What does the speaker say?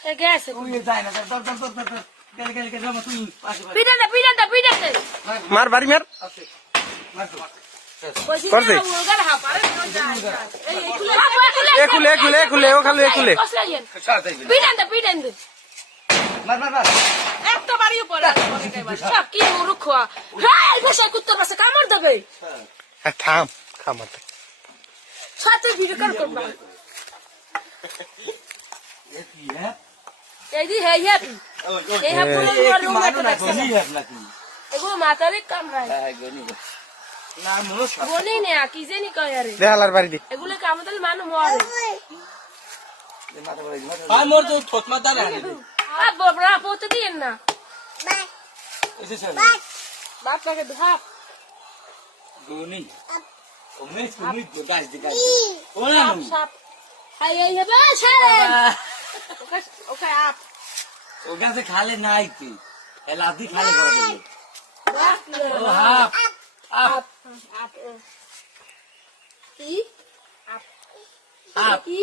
এ গেছে তুই যাই না দর দর দর দর গেল গেল গেল তুই পাশে পিটাতে মার বাড়ি মার আছে মার তো করছে এ খুলে ও খালি এ খুলে পিটাতে মার মার মার একটা বাড়ি উপরে সব কি মূর্খ হ্যাঁ বসে কুত্তর পাশে কামড় দেবে থাম খামাতে সাথে ভিডিও কল করবা এ কি হ্যাঁ এই দি হে হ্যাপি এই হ্যাপ পুরো রুম মানো না রাখতে কি হ্যাঁ নাকি এগুলো মাথারে কামড়ায় হ্যাঁ গনি না মনো বলি না কি জানি কয় আরে দেহালার বাড়ি দি এগুলো কামড়ালে মানুষ মরে মাথা বলে ভাই মোর তো ঠোঁট মাথা রাখে আর বড়রা পৌঁছে দিয়েন না এসে চল বাপটাকে ধাপ গনি ও মেস তুমি তো গাছ দি গাছ ও না সাপ হাই এই হবে ছেড়ে ওকে ওকে আপ ও গাছে খালে নাই কি এলা দি খালে বড় দিল বাপ ও হাফ আপ আপ কি আপ হাফ কি